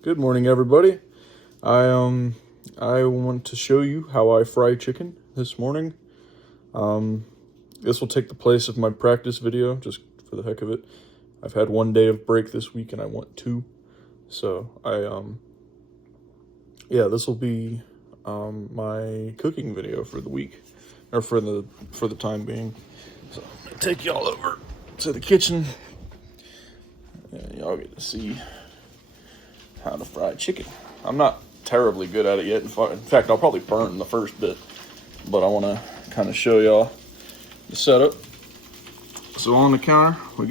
Good morning, everybody. I want to show you how I fry chicken this morning. This will take the place of my practice video, just for the heck of it. I've had 1 day of break this week, and I want 2. So this will be my cooking video for the week, or for the time being. So I'm gonna take y'all over to the kitchen, and y'all get to see how to fry chicken. I'm not terribly good at it yet. In fact, I'll probably burn the first bit, but I want to kind of show y'all the setup. So on the counter, I'm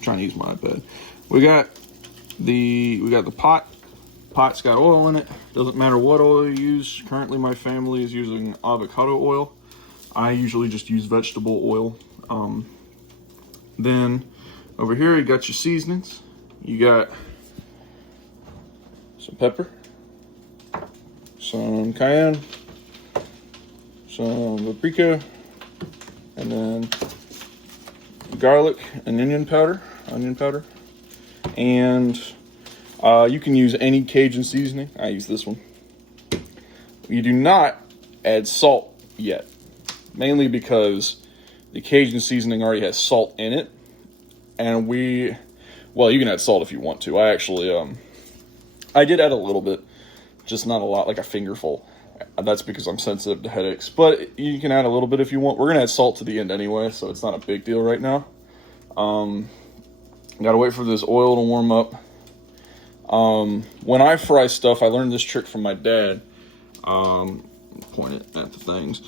trying to use my iPad. We got the pot. Pot's got oil in it. Doesn't matter what oil you use. Currently, my family is using avocado oil. I usually just use vegetable oil. Then over here, you got your seasonings. You got some pepper, some cayenne, some paprika, and then garlic and onion powder. And you can use any Cajun seasoning. I use this one. You do not add salt yet, mainly because the Cajun seasoning already has salt in it. And you can add salt if you want to. I did add a little bit, just not a lot, like a fingerful. That's because I'm sensitive to headaches, but you can add a little bit if you want. We're gonna add salt to the end anyway, so it's not a big deal right now. Gotta wait for this oil to warm up. When I fry stuff, I learned this trick from my dad. Point it at the things.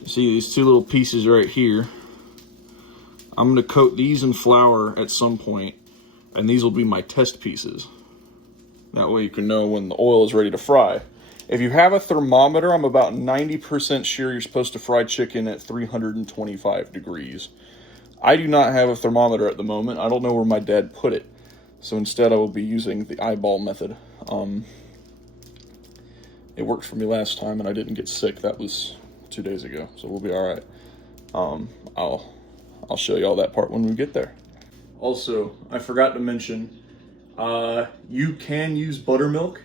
You see these 2 little pieces right here? I'm gonna coat these in flour at some point, and these will be my test pieces. That way you can know when the oil is ready to fry. If you have a thermometer, I'm about 90% sure you're supposed to fry chicken at 325 degrees. I do not have a thermometer at the moment. I don't know where my dad put it. So instead I will be using the eyeball method. It worked for me last time and I didn't get sick. That was 2 days ago, so we'll be all right. I'll show you all that part when we get there. Also, I forgot to mention, you can use buttermilk,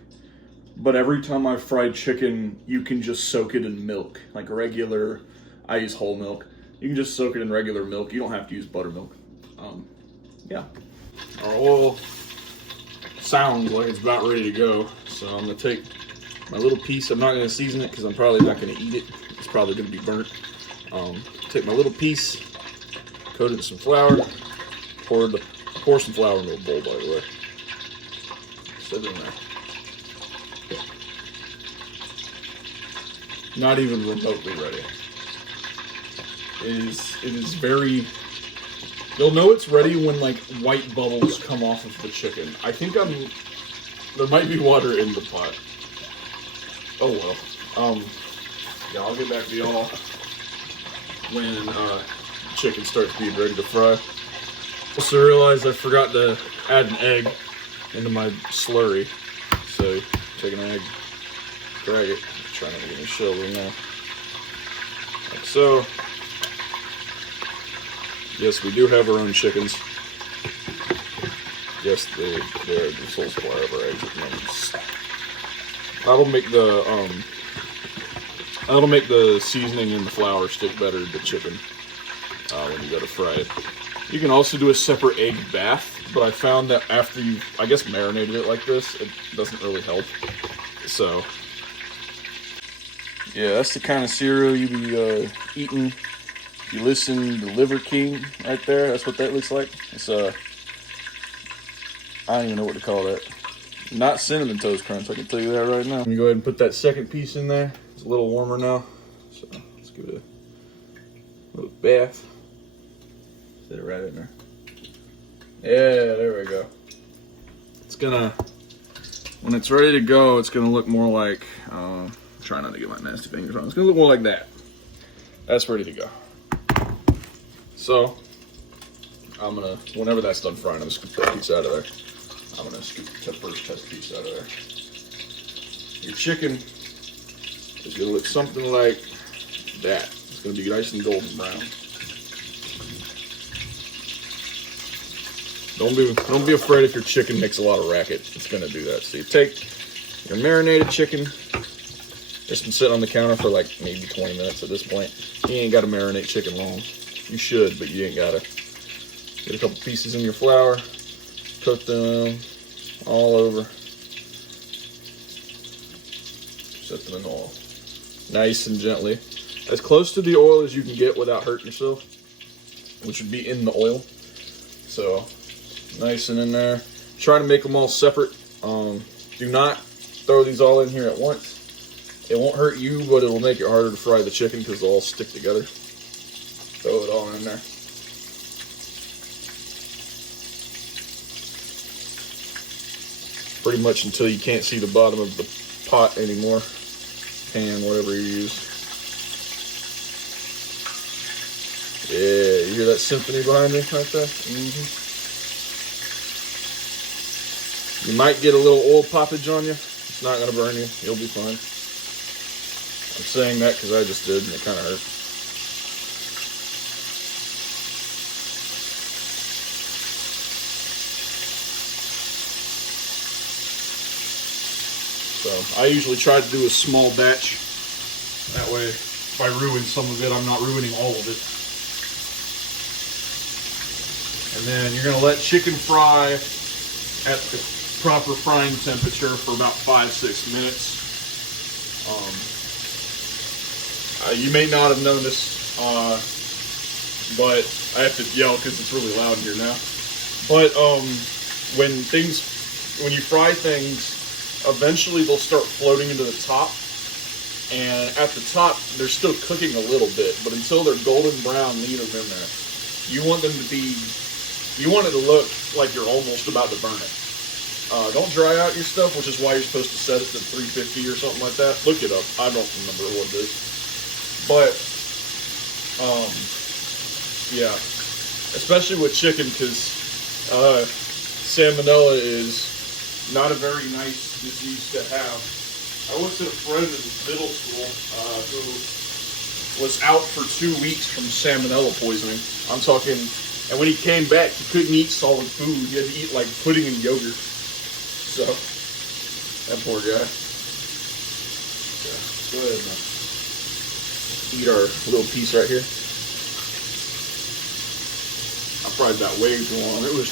but every time I've fried chicken, you can just soak it in milk. Like I use whole milk. You can just soak it in regular milk. You don't have to use buttermilk. Yeah. Our oil sounds like it's about ready to go. So I'm gonna take my little piece. I'm not gonna season it because I'm probably not gonna eat it. It's probably gonna be burnt. Take my little piece, coat it in some flour, pour some flour into a bowl, by the way. Sit in there. Not even remotely ready. It is very. You'll know it's ready when like white bubbles come off of the chicken. I think there might be water in the pot. Oh well. Yeah, I'll get back to y'all when chicken starts being ready to fry. Also realized I forgot to add an egg into my slurry. So take an egg, drag it, try not to get any shells in there. Like so. Yes, we do have our own chickens. Yes, they're the sole supplier of our eggs. That'll make the seasoning and the flour stick better to the chicken when you go to fry it. You can also do a separate egg bath, but I found that after you've, I guess, marinated it like this, it doesn't really help. So, yeah, that's the kind of cereal you be eating. You listen to Liver King right there. That's what that looks like. It's I don't even know what to call that. Not Cinnamon Toast Crunch, I can tell you that right now. Let me go ahead and put that second piece in there. It's a little warmer now. So let's give it a little bath. Set it right in there. Yeah, there we go. When it's ready to go, it's gonna look more like, try not to get my nasty fingers on. It's gonna look more like that. That's ready to go. So, whenever that's done frying, I'm gonna scoop that piece out of there. I'm gonna scoop the first test piece out of there. Your chicken is gonna look something like that. It's gonna be nice and golden brown. Don't be afraid if your chicken makes a lot of racket. It's gonna do that. So you take your marinated chicken. It's been sitting on the counter for like maybe 20 minutes at this point. You ain't gotta marinate chicken long. You should, but you ain't gotta. Get a couple pieces in your flour, cook them all over. Set them in oil. Nice and gently. As close to the oil as you can get without hurting yourself, which would be in the oil. So, nice and in there. Try to make them all separate. Do not throw these all in here at once. It won't hurt you, but it'll make it harder to fry the chicken because they'll all stick together. Throw it all in there. Pretty much until you can't see the bottom of the pot anymore. Pan, whatever you use. Yeah, you hear that symphony behind me right there? You might get a little oil poppage on you. It's not going to burn you. You'll be fine. I'm saying that because I just did and it kind of hurt. So I usually try to do a small batch. That way, if I ruin some of it, I'm not ruining all of it. And then you're going to let chicken fry at the proper frying temperature for about 5-6 minutes. You may not have noticed, but I have to yell because it's really loud in here now. But when you fry things, eventually they'll start floating into the top, and at the top they're still cooking a little bit, but until they're golden brown, leave them in there. You want it to look like you're almost about to burn it. Don't dry out your stuff, which is why you're supposed to set it to 350 or something like that. Look it up. I don't remember what it is. But, yeah. Especially with chicken, because salmonella is not a very nice disease to have. I looked at a friend in middle school who was out for 2 weeks from salmonella poisoning. I'm talking, and when he came back, he couldn't eat solid food. He had to eat like pudding and yogurt. So, that poor guy. Yeah, go ahead and eat our little piece right here. I fried that way too long. It was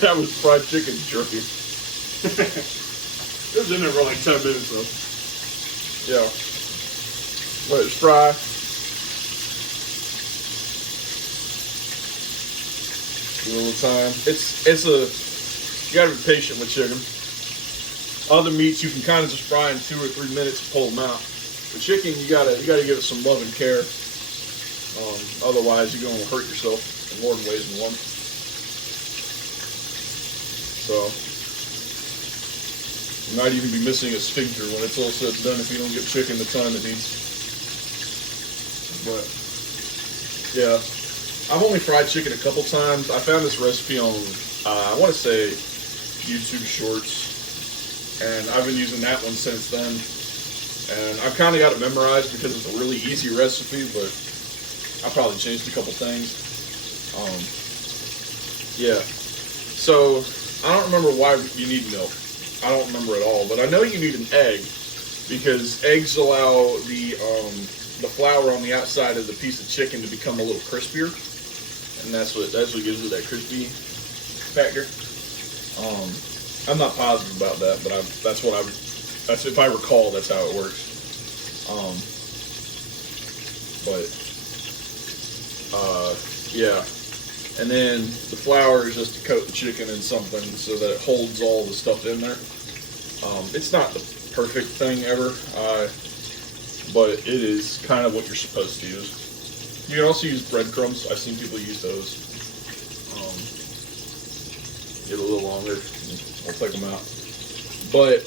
that was fried chicken jerky. It was in there for like 10 minutes though. Yeah. Let it fry. Give it a little time. You gotta be patient with chicken. Other meats you can kind of just fry in 2 or 3 minutes and pull them out. But chicken, you gotta give it some love and care. Otherwise, you're gonna hurt yourself in more ways than one. So, you might even be missing a sphincter when it's all said and done if you don't give chicken the time it needs. But, yeah. I've only fried chicken a couple times. I found this recipe on, I want to say, YouTube Shorts. And I've been using that one since then. And I've kind of got it memorized because it's a really easy recipe, but I probably changed a couple things. Yeah. So, I don't remember why you need milk. I don't remember at all, but I know you need an egg because eggs allow the flour on the outside of the piece of chicken to become a little crispier, and that's what gives it that crispy factor. I'm not positive about that, but that's if I recall, that's how it works. Yeah. And then the flour is just to coat the chicken in something so that it holds all the stuff in there. It's not the perfect thing ever, but it is kind of what you're supposed to use. You can also use breadcrumbs. I've seen people use those. Get a little longer. I'll take them out. But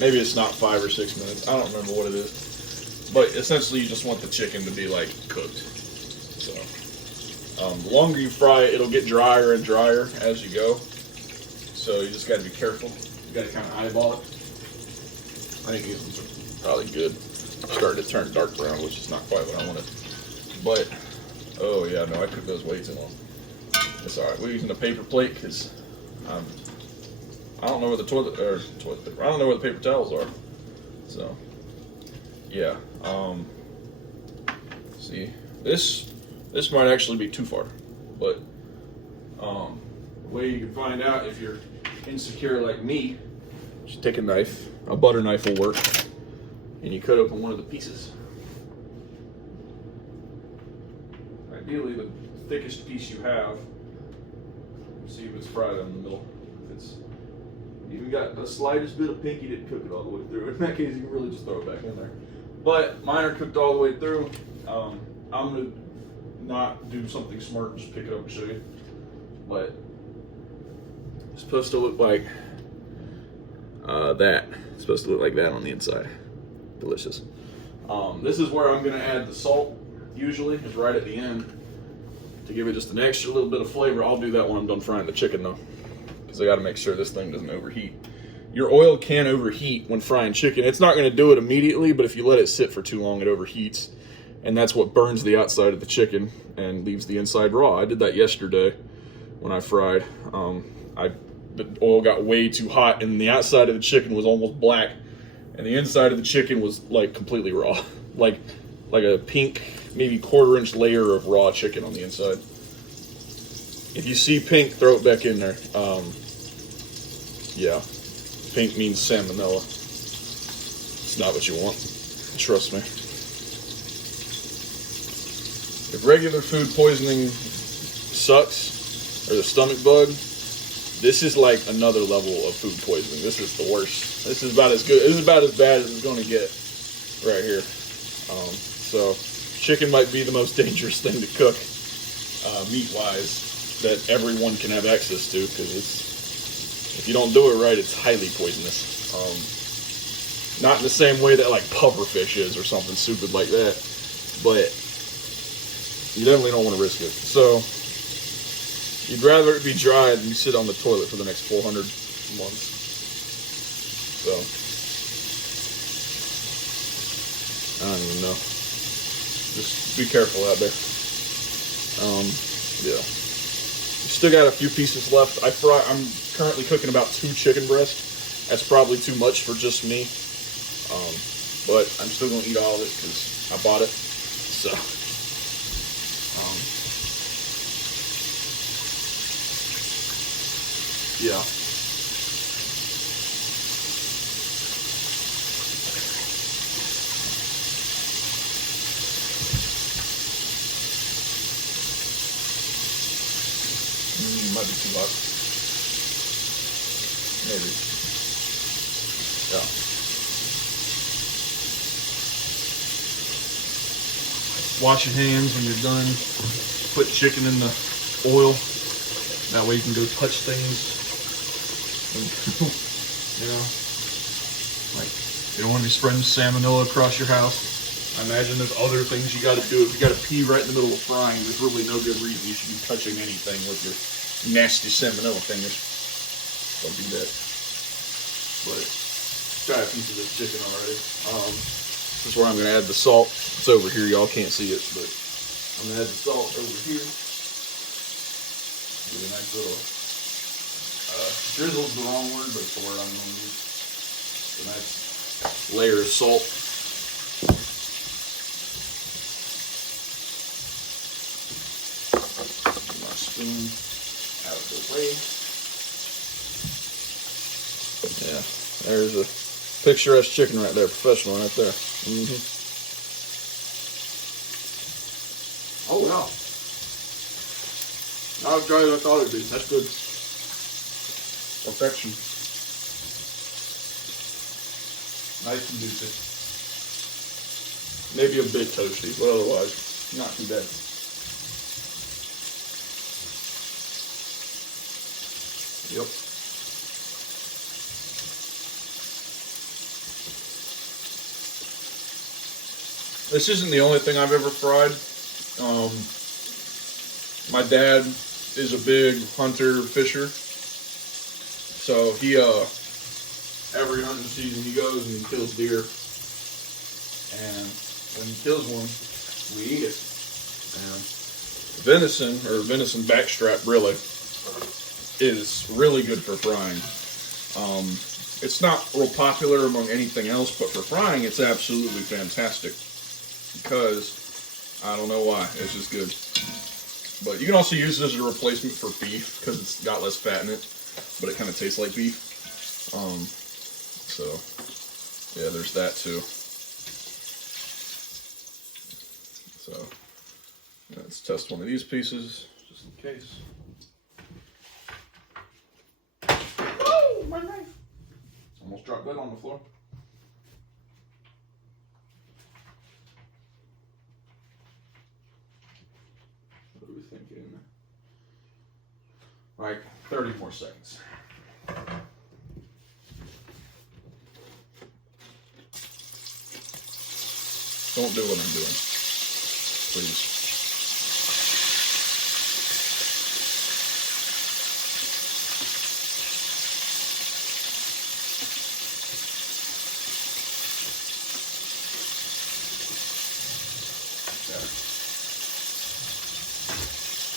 maybe it's not 5 or 6 minutes. I don't remember what it is. But essentially, you just want the chicken to be like cooked. So the longer you fry it, it'll get drier and drier as you go. So you just got to be careful. You got to kind of eyeball it. I think these ones are probably good. I'm starting to turn dark brown, which is not quite what I wanted. But oh yeah, no, I cooked those way too long. It's all right. We're using a paper plate because I don't know where the toilet paper. I don't know where the paper towels are. So, yeah. See, this might actually be too far, but the way you can find out if you're insecure like me, just take a knife. A butter knife will work, and you cut open one of the pieces. Ideally, the thickest piece you have. See if it's fried in the middle. If it's even got the slightest bit of pink, you didn't cook it all the way through. In that case, you can really just throw it back in there. But mine are cooked all the way through. I'm gonna not do something smart and just pick it up and show you. But it's supposed to look like that. It's supposed to look like that on the inside. Delicious. This is where I'm gonna add the salt. Usually, is right at the end to give it just an extra little bit of flavor. I'll do that when I'm done frying the chicken though, because I got to make sure this thing doesn't overheat. Your oil can overheat when frying chicken. It's not going to do it immediately, but if you let it sit for too long, it overheats, and that's what burns the outside of the chicken and leaves the inside raw. I did that yesterday when I fried. The oil got way too hot, and the outside of the chicken was almost black, and the inside of the chicken was like completely raw, like a pink, maybe quarter-inch layer of raw chicken on the inside. If you see pink, throw it back in there. Yeah, pink means salmonella. It's not what you want. Trust me. If regular food poisoning sucks, or the stomach bug, this is like another level of food poisoning. This is the worst. This is about as good. This is about as bad as it's going to get right here. So chicken might be the most dangerous thing to cook, meat-wise, that everyone can have access to, because if you don't do it right, it's highly poisonous. Not in the same way that like pufferfish is or something stupid like that, but you definitely don't want to risk it. So you'd rather it be dry than you sit on the toilet for the next 400 months. So I don't even know. Just be careful out there. Yeah. Still got a few pieces left. I'm currently cooking about 2 chicken breasts. That's probably too much for just me. But I'm still gonna eat all of it because I bought it. So, yeah. Might be too hot. Maybe. Yeah. Wash your hands when you're done. Put chicken in the oil. That way you can go touch things. You know, like you don't want to be spreading salmonella across your house. I imagine there's other things you got to do. If you got to pee right in the middle of frying, there's really no good reason you should be touching anything with your nasty salmonella fingers. Don't do that. But try a piece of this chicken already. This is where I'm going to add the salt. It's over here. Y'all can't see it, but I'm going to add the salt over here. Give it a nice little drizzle's the wrong word, but it's the word I'm going to use. A nice layer of salt. My spoon out of the way. Yeah, there's a picturesque chicken right there, professional right there. Oh wow, not as dry as I thought it'd be. That's good. Perfection. Nice and juicy. Maybe a bit toasty, but otherwise not too bad. Yep. This isn't the only thing I've ever fried. My dad is a big hunter fisher, so he every hunting season he goes and he kills deer, and when he kills one, we eat it. And venison, or venison backstrap really, is really good for frying. It's not real popular among anything else, but for frying it's absolutely fantastic because I don't know why, it's just good. But you can also use this as a replacement for beef because it's got less fat in it, but it kind of tastes like beef. So yeah, there's that too. So let's test one of these pieces just in case. Oh, my knife! Almost dropped that on the floor. What are we thinking? Like 30 more seconds. Don't do what I'm doing, please.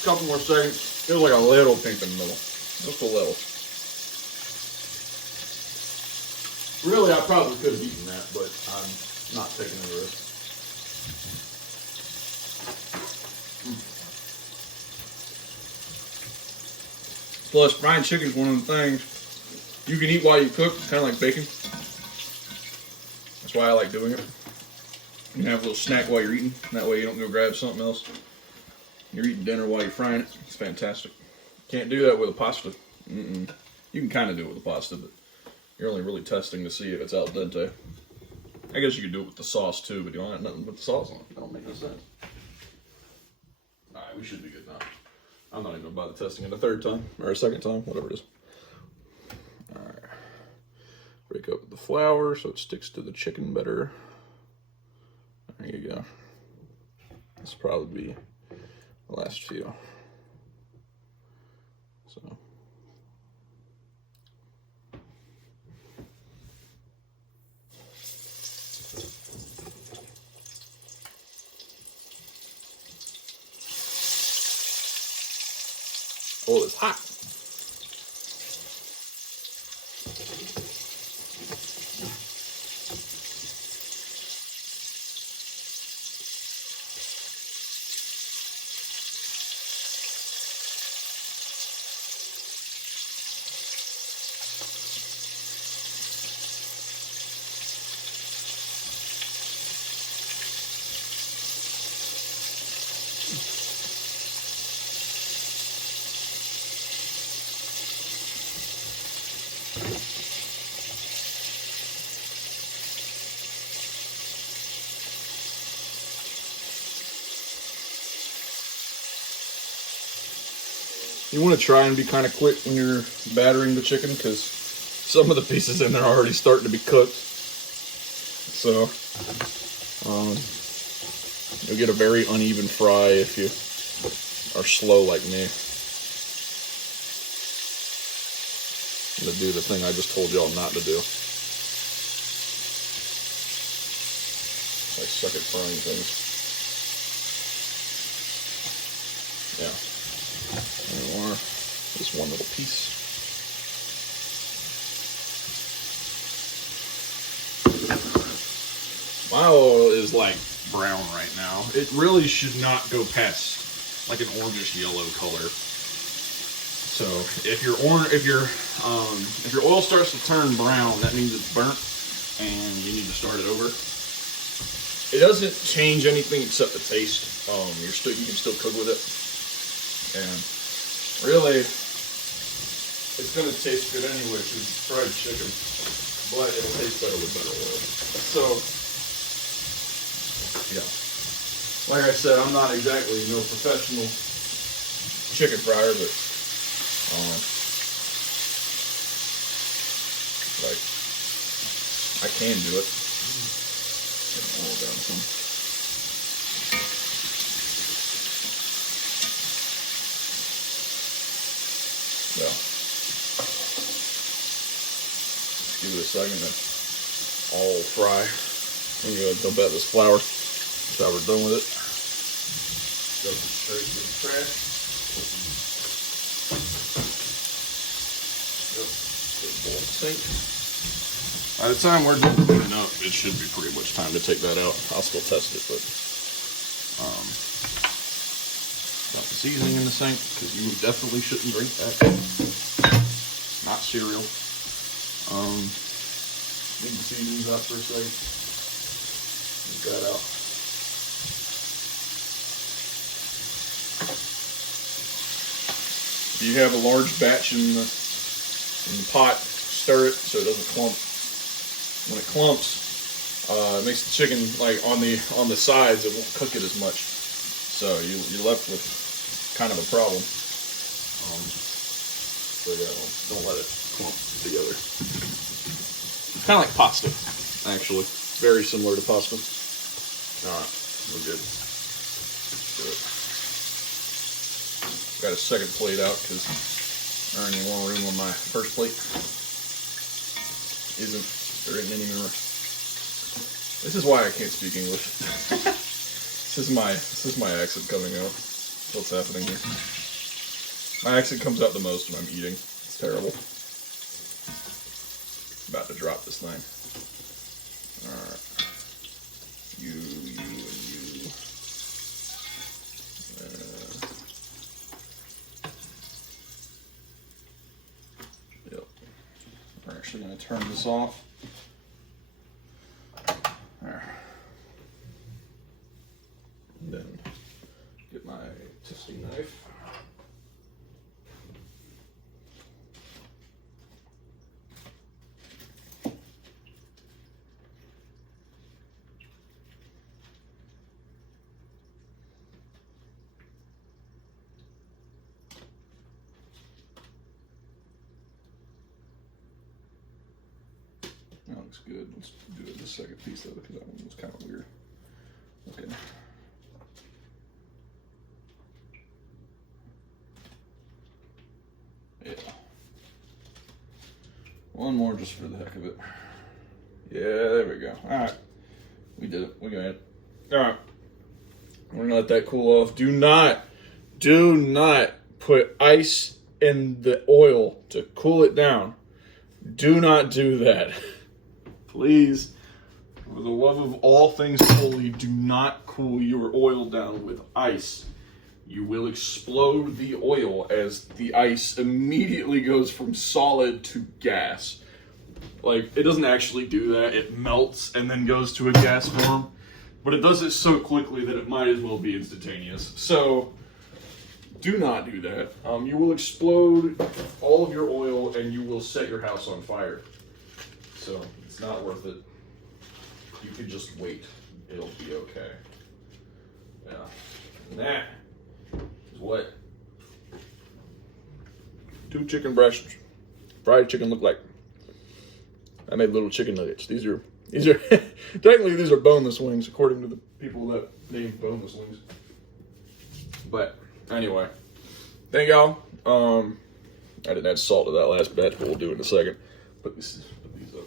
Couple more seconds. Feels like a little pink in the middle. Just a little. Really, I probably could have eaten that, but I'm not taking the risk. Plus, fried chicken is one of the things you can eat while you cook, kind of like bacon. That's why I like doing it. You can have a little snack while you're eating. That way you don't go grab something else. You're eating dinner while you're frying it. It's fantastic. Can't do that with a pasta. You can kind of do it with a pasta, but you're only really testing to see if it's al dente. I guess you could do it with the sauce too, but you don't have nothing but the sauce on it. That don't make no sense. Alright, we should be good now. I'm not even going to bother testing it a third time, or a second time, whatever it is. Alright. Break up the flour so it sticks to the chicken better. There you go. This will probably be the last few. So. Oh, it's hot. You want to try and be kind of quick when you're battering the chicken because some of the pieces in there are already starting to be cooked. So you'll get a very uneven fry if you are slow like me. To do the thing I just told y'all not to do. I suck at frying things. Yeah. Or just one little piece. My oil is like brown right now. It really should not go past like an orangish yellow color. So if your oil starts to turn brown, that means it's burnt and you need to start it over. It doesn't change anything except the taste. You can still cook with it. And really, it's going to taste good anyway because it's fried chicken, but it'll taste better with better oil. So, yeah. Like I said, I'm not exactly no professional chicken fryer, but like I can do it. Get the oil down some. Yeah. Give it a second to all fry. I'm going to dump out this flour. That's how we're done with it. stuff it straight to the trash. Yep. Sink. By the time we're done cleaning up, it should be pretty much time to take that out. I'll still test it, but got the seasoning in the sink because you definitely shouldn't drink that. It's not cereal. Need the seasonings out for a second. Get that out. If you have a large batch in the pot, stir it so it doesn't clump. When it clumps, it makes the chicken like on the sides. It won't cook it as much, so you're left with kind of a problem. So yeah, don't let it clump together. Kind of like pasta, actually. Very similar to pasta. All right, we're good. Let's do it. Got a second plate out because there ain't any more room on my first plate. There isn't any more. This is why I can't speak English. This is my accent coming out. What's happening here? My accent comes out the most when I'm eating. It's terrible. About to drop this thing. Alright. You, and you. Yep. We're actually going to turn this off. There. And then get my testing knife. That looks good. Let's do the second piece of it because that one was kind of weird. Okay. Yeah. One more just for the heck of it. Yeah, there we go. Alright. We did it. We got it. Alright. We're gonna let that cool off. Do not put ice in the oil to cool it down. Do not do that. Please, for the love of all things holy, do not cool your oil down with ice. You will explode the oil as the ice immediately goes from solid to gas. Like, it doesn't actually do that. It melts and then goes to a gas form. But it does it so quickly that it might as well be instantaneous. So, do not do that. You will explode all of your oil and you will set your house on fire. So, it's not worth it. You can just wait. It'll be okay. Yeah. And that is what 2 chicken breasts, fried chicken look like. I made little chicken nuggets. These are technically these are boneless wings according to the people that named boneless wings. But anyway, thank y'all. I didn't add salt to that last batch, but we'll do it in a second. Put these up.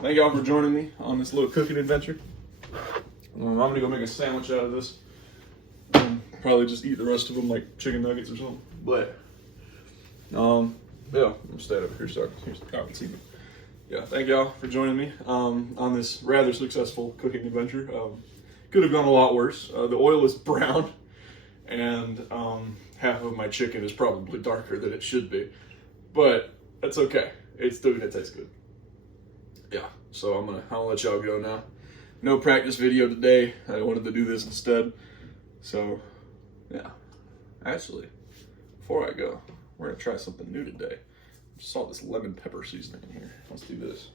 Thank y'all for joining me on this little cooking adventure. I'm gonna go make a sandwich out of this. Probably just eat the rest of them like chicken nuggets or something. But yeah, I'm staying up here so you can see me. Yeah, thank y'all for joining me on this rather successful cooking adventure. Could have gone a lot worse. The oil is brown, and half of my chicken is probably darker than it should be. But that's okay. It's still gonna taste good. Yeah, so I'll let y'all go now. No practice video today. I wanted to do this instead. So, yeah. Actually, before I go, we're gonna try something new today. I just saw this lemon pepper seasoning in here. Let's do this.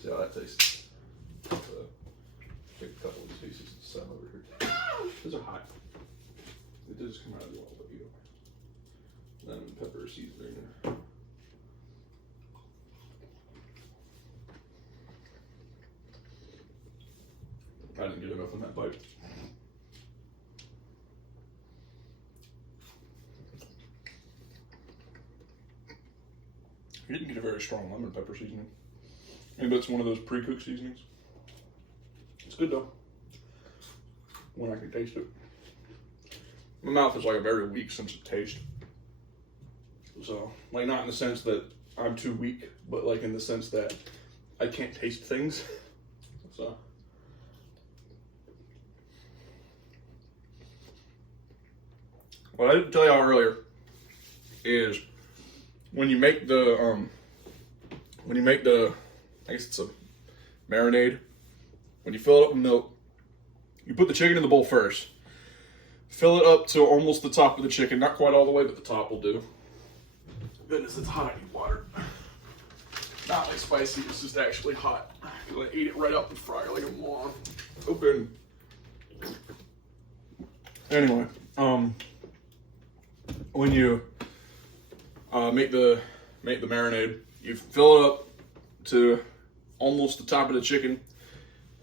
See how that tastes. Take a couple of these pieces and set them over here. Those are hot. They just come out of the oil, but you know. Lemon pepper seasoning. I didn't get enough in that bite. You didn't get a very strong lemon pepper seasoning. Maybe that's one of those pre-cooked seasonings. It's good though. when I can taste it. My mouth is like a very weak sense of taste. So, like, not in the sense that I'm too weak, but like in the sense that I can't taste things. So, what I didn't tell y'all earlier is when you make the I guess it's a marinade. When you fill it up with milk, you put the chicken in the bowl first. Fill it up to almost the top of the chicken, not quite all the way, but the top will do. Goodness, it's hot. I need water. Not like spicy, it's just actually hot. I'm gonna eat it right up and fry it like a moron. Open. Anyway, when you make the marinade, you fill it up to almost the top of the chicken,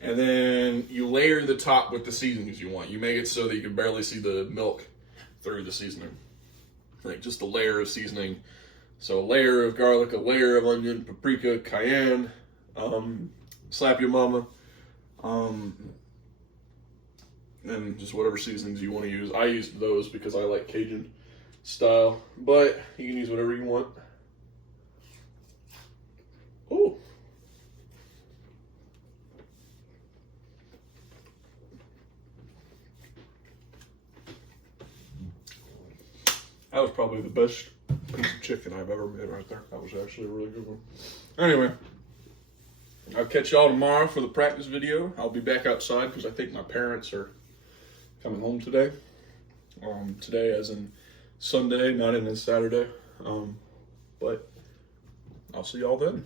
and then you layer the top with the seasonings you want. You make it so that you can barely see the milk through the seasoning. Like just a layer of seasoning. So a layer of garlic, a layer of onion, paprika, cayenne, slap your mama, and just whatever seasonings you want to use. I used those because I like Cajun style, but you can use whatever you want. Oh. That was probably the best piece of chicken I've ever made right there. That was actually a really good one. Anyway, I'll catch y'all tomorrow for the practice video. I'll be back outside because I think my parents are coming home today. Today as in Sunday, not in as Saturday. But I'll see y'all then.